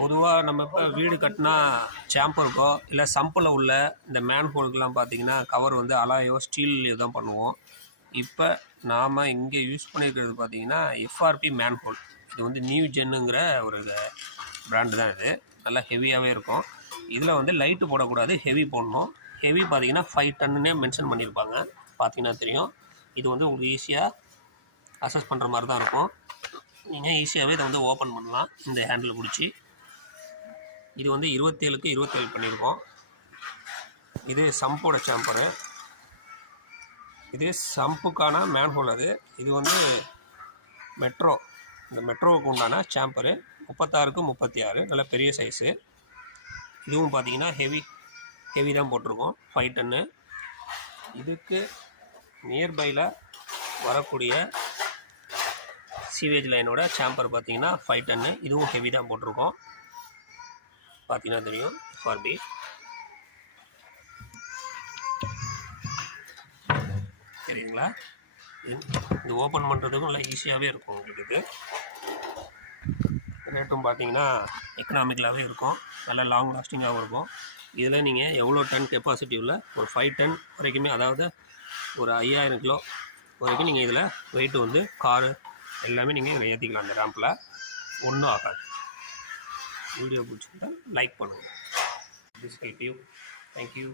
பொதுவாக நம்ம இப்போ வீடு கட்டினா சேம்பருக்கோ இல்லை சம்பில் உள்ள இந்த மேன் ஹோலுக்கெலாம் பார்த்தீங்கன்னா கவர் வந்து அலாயோ ஸ்டீல்லையோ தான் பண்ணுவோம். இப்போ நாம் இங்கே யூஸ் பண்ணியிருக்கிறது பார்த்தீங்கன்னா எஃப்ஆர்பி மேன் ஹோல். இது வந்து நியூ ஜென்னுங்கிற ஒரு பிராண்டு தான். இது நல்லா ஹெவியாகவே இருக்கும். இதில் வந்து லைட்டு போடக்கூடாது, ஹெவி போடணும். ஹெவி பார்த்தீங்கன்னா 5 டன்னுன்னே மென்ஷன் பண்ணியிருப்பாங்க. பார்த்தீங்கன்னா தெரியும். இது வந்து உங்களுக்கு ஈஸியாக அசஸ் பண்ணுற மாதிரி தான் இருக்கும். நீங்கள் ஈஸியாகவே இதை வந்து ஓப்பன் பண்ணலாம் இந்த ஹேண்டில் பிடிச்சி. இது வந்து 27க்கு 27 பண்ணியிருக்கோம். இது சம்போட சேம்பரு. இது சம்புக்கான மேன்ஹோல். இது வந்து மெட்ரோ, இந்த மெட்ரோவுக்கு உண்டான சேம்பரு. 36க்கு 36 நல்ல பெரிய சைஸு. இதுவும் பார்த்தீங்கன்னா ஹெவி தான் போட்டிருக்கோம், 5 டன்னு. இதுக்கு நியர்பையில் வரக்கூடிய சீவேஜ் லைனோட சேம்பர் பார்த்தீங்கன்னா 5 டன்னு. இதுவும் ஹெவி தான் போட்டிருக்கோம். பார்த்தீங்கன்னா தெரியும் எஃப்ஆர்பி. சரிங்களா? இது ஓப்பன் பண்ணுறதுக்கும் நல்லா ஈஸியாகவே இருக்கும் உங்களுக்கு. ரேட்டும் பார்த்தீங்கன்னா எக்கனாமிக்கலாகவே இருக்கும், நல்லா லாங் லாஸ்டிங்காகவும் இருக்கும். இதில் நீங்கள் எவ்வளோ டன் கெப்பாசிட்டி உள்ள ஒரு 5 டன் வரைக்குமே, அதாவது ஒரு 5000 கிலோ வரைக்கும் நீங்கள் இதில் வெயிட்டு வந்து காரு எல்லாமே நீங்கள் இதில் ஏற்றிக்கலாம். அந்த ரேம்பில் ஒன்றும் ஆகாது. வீடியோ பிடிச்சிருந்தா லைக் பண்ணுங்கள். This help you. தேங்க்யூ.